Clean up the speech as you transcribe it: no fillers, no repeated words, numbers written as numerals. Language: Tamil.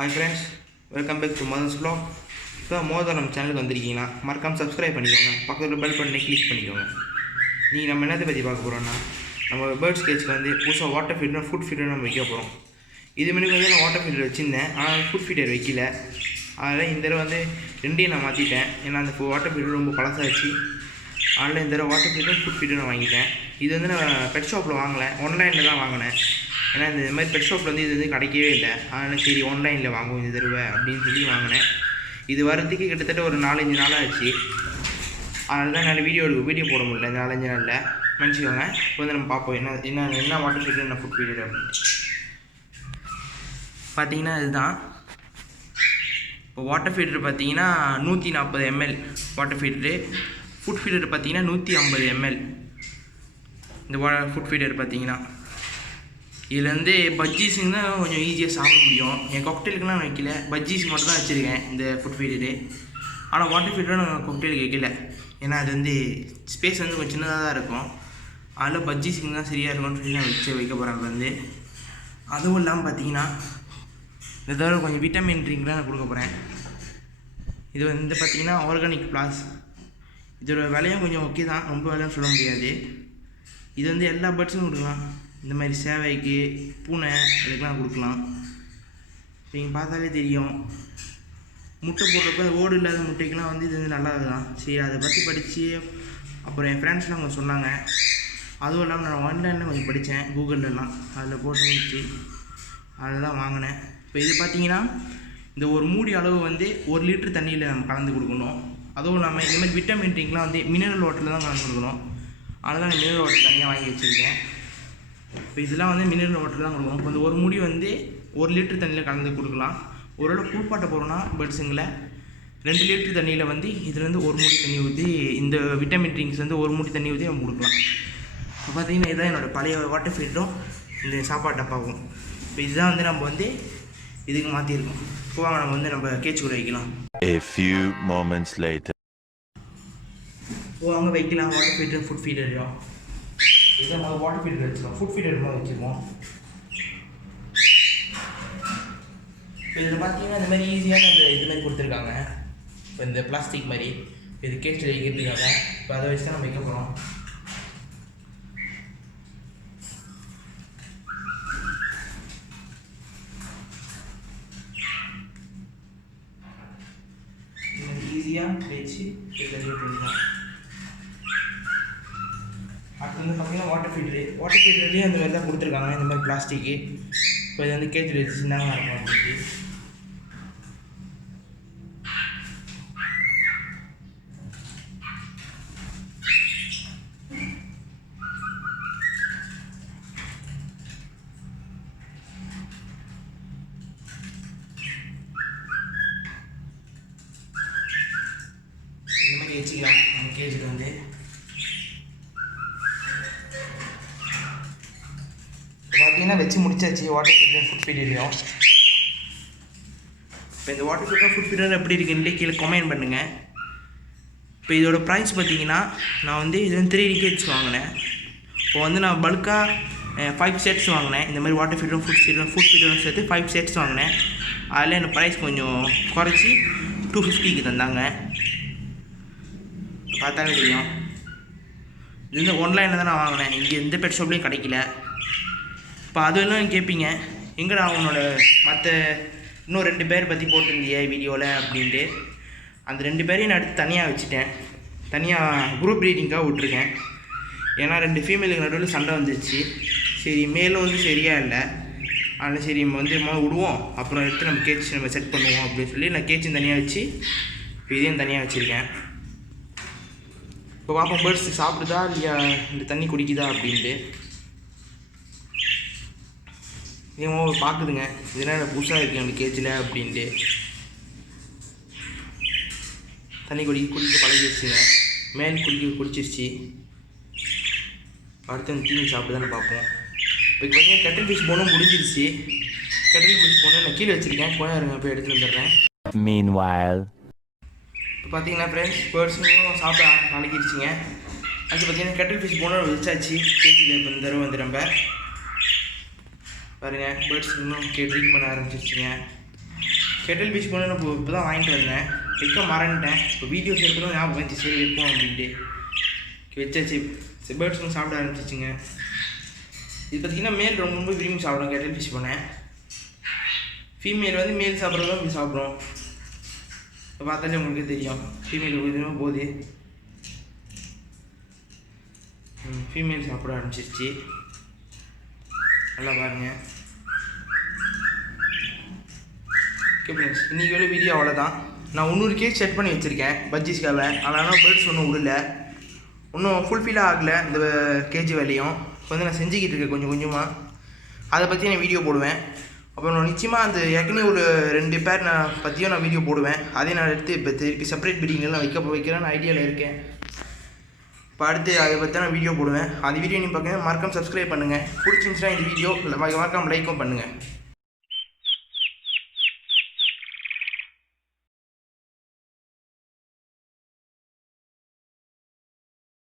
Hi friends, welcome back to Mother's Vlog. இப்போ மோதல் நம்ம சேனலுக்கு வந்திருக்கீங்கன்னா மறக்காமல் சப்ஸ்கிரைப் பண்ணிக்கோங்க. பக்கத்தில் பெல் பட்டனை கிளிக் பண்ணிக்கோங்க. நீங்கள் நம்ம என்னத்தை பற்றி பார்க்க போகிறோன்னா, நம்ம பேர்ட்ஸ் கேஜ்க்கு வந்து புதுசாக வாட்டர் ஃபீடரும் ஃபுட் ஃபீடரும் நம்ம வைக்க போகிறோம். இது முன்னாடி வந்து நான் வாட்டர் ஃபீடர் வச்சுருந்தேன், ஆனால் ஃபுட் ஃபீடர் வைக்கல. அதனால் இந்த தடவை வந்து ரெண்டையும் நான் மாற்றிட்டேன். ஏன்னா அந்த வாட்டர் ஃபீடர் ரொம்ப பழசாச்சு. அதனால் இந்த தடவை வாட்டர் ஃபீடரும் ஃபுட் ஃபீடரும் வாங்கிட்டேன். இது வந்து நான் பெட் ஷாப்பில் வாங்கலை, ஆன்லைனில் தான் வாங்கினேன். ஏன்னா இந்த மாதிரி பெட் ஷாப்பில் வந்து இது வந்து கிடைக்கவே இல்லை. அதனால் சரி ஆன்லைனில் வாங்குவோம் இந்த தடவை அப்படின்னு சொல்லி வாங்கினேன். இது வரதுக்கு கிட்டத்தட்ட ஒரு 4-5 நாள் ஆச்சு. அதனால தான் நான் வீடியோ போட முடியல இந்த 4-5 நாளில். மன்னிச்சிக்கோங்க. இப்போ வந்து நம்ம பார்ப்போம் என்ன வாட்டர் ஃபீடர் என்ன ஃபுட் ஃபீடர் அப்படின்னு பார்த்தீங்கன்னா. இதுதான் இப்போ வாட்டர் ஃபீடர் பார்த்தீங்கன்னா 140 ml water feeder. Food feeder பார்த்தீங்கன்னா 150 ml. இந்த ஃபுட் ஃபீடர் பார்த்தீங்கன்னா இதில் வந்து பஜ்ஜீஸுங்க தான் கொஞ்சம் ஈஸியாக சாப்பிட முடியும். என் காக்டெயிலுக்குலாம் நான் வைக்கல, பஜ்ஜீஸுக்கு மட்டும் தான் வச்சுருக்கேன் இந்த ஃபுட் ஃபீடரு. ஆனால் வாட்டர் ஃபீடரும் நான் காக்டெயிலுக்கு வைக்கல, ஏன்னா அது வந்து ஸ்பேஸ் வந்து கொஞ்சம் சின்னதாக தான் இருக்கும். அதில் பஜ்ஜீஸுக்கு தான் சரியாக இருக்கும்னு சொல்லி நான் வைக்க போகிறேன். வந்து அதுவும் இல்லாமல் பார்த்தீங்கன்னா இந்த தடவை கொஞ்சம் விட்டமின் ட்ரிங்க்லாம் நான் கொடுக்க போகிறேன். இது வந்து பார்த்திங்கன்னா ஆர்கானிக் ப்ளாஸ். இதோட விலையும் கொஞ்சம் ஓகே தான், ரொம்ப விலையும் சொல்ல முடியாது. இது வந்து எல்லா பேர்ட்ஸும் கொடுக்கலாம். இந்த மாதிரி சேவைக்கு, பூனை அதுக்கெலாம் கொடுக்கலாம். நீங்கள் பார்த்தாலே தெரியும், முட்டை போடுறப்ப ஓடு இல்லாத முட்டைக்கெலாம் வந்து இது வந்து நல்லா தான். சரி, அதை பற்றி படித்து அப்புறம் என் ஃப்ரெண்ட்ஸ்லாம் அவங்க சொன்னாங்க. அதுவும் இல்லாமல் நான் ஆன்லைனில் கொஞ்சம் படித்தேன், கூகுள்லலாம் அதில் போட்டுருந்துச்சு, அதில் தான் வாங்கினேன். இப்போ இது பார்த்திங்கன்னா இந்த ஒரு மூடி அளவு வந்து 1 லிட்டர் தண்ணியில் நம்ம கலந்து கொடுக்கணும். அதுவும் இல்லாமல் இந்த மாதிரி விட்டமின் ட்ரிங்க்லாம் வந்து மினரல் வாட்டரில் தான் கலந்து கொடுக்கணும். அதனால் நான் மினரல் வாட்டர் தனியாக வாங்கி வச்சுருக்கேன். இப்போ இதெல்லாம் வந்து மினரல் வாட்டர் தான் கொடுக்கணும். இப்போ இந்த ஒரு மூடி வந்து 1 லிட்டர் தண்ணியில் கலந்து கொடுக்கலாம். ஒருவேளை குளிப்பாட்ட போகிறோன்னா பேர்ட்ஸுங்களை 2 லிட்டர் தண்ணியில் வந்து இதில் வந்து 1 மூடி தண்ணி ஊற்றி இந்த விட்டமின் ட்ரிங்க்ஸ் வந்து 1 மூடி தண்ணி ஊற்றி நம்ம கொடுக்கலாம். இப்போ பார்த்திங்கன்னா இதுதான் என்னோடய பழைய வாட்டர் ஃபீடரும் இந்த சாப்பாடு டப்பாவும். இப்போ இதுதான் வந்து நம்ம வந்து இதுக்கு மாற்றிருக்கோம். இப்போ வாங்க நம்ம வந்து நம்ம கேச்சுக்குள்ள வைக்கலாம். A few moments later. இப்போ அங்கே வைக்கலாம் வாட்டர் ஃபீடர் ஃபுட் ஃபீடரையும். இதை நம்ம வாட்டர் ஃபீடர் வச்சுருக்கோம், ஃபுட் ஃபீடர் மாதிரி வச்சுருக்கோம். இப்போ இதில் பார்த்தீங்கன்னா இந்த மாதிரி ஈஸியான இந்த இது மாதிரி கொடுத்துருக்காங்க. இப்போ இந்த பிளாஸ்டிக் மாதிரி இது கேஸ்டில் வைக்கிறதுக்காக. இப்போ அதை வச்சு தான் நம்ம வைக்க போகிறோம். ஈஸியாக வச்சு பண்ணிக்கலாம். அடுத்து வந்து பார்த்தீங்கன்னா வாட்டர் ஃபீடர்லேயே அந்த மாதிரி தான் கொடுத்துருக்காங்க, இந்த மாதிரி பிளாஸ்டிக்கு. இப்போ இது வந்து கேஜில் வச்சு சின்னதாக இருக்கும் அப்படின்னு. இந்த மாதிரி வச்சுக்கலாம் நம்ம கேஜுக்கு வந்து. பார்த்தீங்கன்னா வச்சு முடிச்சாச்சு வாட்டர் ஃபீடர் ஃபுட் ஃபீடரையும். இப்போ இந்த வாட்டர் ஃபீடர் ஃபுட் ஃபீடர் எப்படி இருக்குன்னு கீழே கமெண்ட் பண்ணுங்கள். இப்போ இதோட ப்ரைஸ் பார்த்தீங்கன்னா நான் வந்து இது வந்து 3 கேஜ் வாங்கினேன். இப்போ வந்து நான் பல்காக 5 செட்ஸ் வாங்கினேன். இந்த மாதிரி வாட்டர் ஃபீடரும் ஃபுட் ஃபீடரும் சேர்த்து 5 செட்ஸ் வாங்கினேன். அதில் எனக்கு ப்ரைஸ் கொஞ்சம் குறைச்சி 250க்கு தந்தாங்க. பார்த்தாலே தெரியும், இது வந்து ஆன்லைனில் தான் நான் வாங்கினேன், இங்கே எந்த பெட் ஷாப்லேயும் கிடைக்கல. இப்போ அதுவெல்லாம் கேட்பீங்க, எங்கடா அவனோட மற்ற இன்னும் 2 பேர் பற்றி போட்டிருந்தியே வீடியோவில் அப்படின்ட்டு. அந்த 2 பேரையும் நான் எடுத்து தனியாக வச்சுட்டேன், தனியாக குரூப் ப்ரீடிங்காக விட்ருக்கேன். ஏன்னா 2 ஃபீமேலுக்கு நடுவில் சண்டை வந்துச்சு. சரி, மேலும் வந்து சரியாக இல்லை, அதனால் சரி நம்ம வந்து விடுவோம், அப்புறம் எடுத்து நம்ம கேட்ச் நம்ம செட் பண்ணுவோம் அப்படின்னு சொல்லி நான் கேட்சும் தனியாக வச்சு இப்போ இதையும் தனியாக வச்சுருக்கேன். இப்போ பார்ப்போம் பேர்ட்ஸ் சாப்பிடுதா இல்லையா, இந்த தண்ணி குடிக்குதா அப்படின்ட்டு. இதே பார்க்குதுங்க, இதெல்லாம் புதுசாக இருக்குது அந்த கேஜில் அப்படின்ட்டு. தண்ணி குடிக்க பழகிடுச்சுங்க, மேல் குடிச்சிருச்சு. அடுத்து அந்த தீனி சாப்பிடுதான்னு பார்ப்போம். இப்போ பார்த்தீங்கன்னா கட்டில் ஃபிஷ் போனும் முடிஞ்சிருச்சு. கட்டில் ஃபிஷ் போனும் நான் கீழே வச்சுருக்கேன், போயிருங்க போய் எடுத்துகிட்டு வந்துடுறேன். Meanwhile. இப்போ பார்த்தீங்கன்னா ஃப்ரெண்ட்ஸ் பேர்ட்ஸுங்களும் சாப்பிட பழகிடுச்சுங்க. அடுத்து பார்த்தீங்கன்னா கட்டில் ஃபிஷ் போனும் வச்சாச்சு கேஜில். இப்போ இந்த தடவை வந்து நம்ம பாருங்கள் பேர்ட்ஸ் இன்னும் ட்ரீட் பண்ண ஆரம்பிச்சிருச்சுங்க. கெட்டில் ஃபிஷ் பண்ணு இப்போ தான் வாங்கிட்டு வந்தேன், வைக்க மறந்துட்டேன். இப்போ வீடியோஸ் எடுக்கணும் ஞாபகம் வந்துச்சு, சரி வைப்போம் அப்படின்ட்டு வச்சாச்சு. பேர்ட்ஸும் சாப்பிட ஆரம்பிச்சிச்சுங்க. இது பார்த்திங்கன்னா மேல் ரொம்ப விரும்பி சாப்பிடும் கெட்டில் ஃபிஷ் பண்ணேன். ஃபீமேல் வந்து மேல் சாப்பிட்றதும் இப்படி சாப்பிட்றோம். இப்போ பார்த்தாலே உங்களுக்கு தெரியும் ஃபீமேல் கொஞ்சமாக போகுது. ஃபீமேல் சாப்பிட ஆரம்பிச்சிருச்சு. நல்லா பாருங்கள். ஓகே ஃப்ரெண்ட்ஸ், இன்றைக்கி வேலை வீடியோ அவ்வளோதான். நான் 300 கேஜ் செட் பண்ணி வச்சுருக்கேன் பஜ்ஜீஸ்க்காக. ஆனால் பேர்ட்ஸ் ஒன்றும் விடல, இன்னும் ஃபுல்ஃபில்லாக ஆகலை இந்த கேஜி வேலையும். இப்போ வந்து நான் செஞ்சுக்கிட்டு இருக்கேன் கொஞ்சம் கொஞ்சமாக. அதை பற்றி நான் வீடியோ போடுவேன். அப்புறம் நான் நிச்சயமாக அந்த ஏற்கனவே ஒரு 2 பேர் நான் பற்றியும் நான் வீடியோ போடுவேன். அதே நான் எடுத்து இப்போ திருப்பி செப்பரேட் பில்டிங்கெல்லாம் வைக்கிறேன்னு ஐடியாவில் இருக்கேன். இப்போ அடுத்து அதை பற்றி நான் வீடியோ போடுவேன். அந்த வீடியோ நீங்கள் பார்க்க மறக்காம சப்ஸ்கிரைப் பண்ணுங்கள். பிடிச்சிருந்துச்சுன்னா இந்த வீடியோ மறக்காம லைக்கும் பண்ணுங்கள்.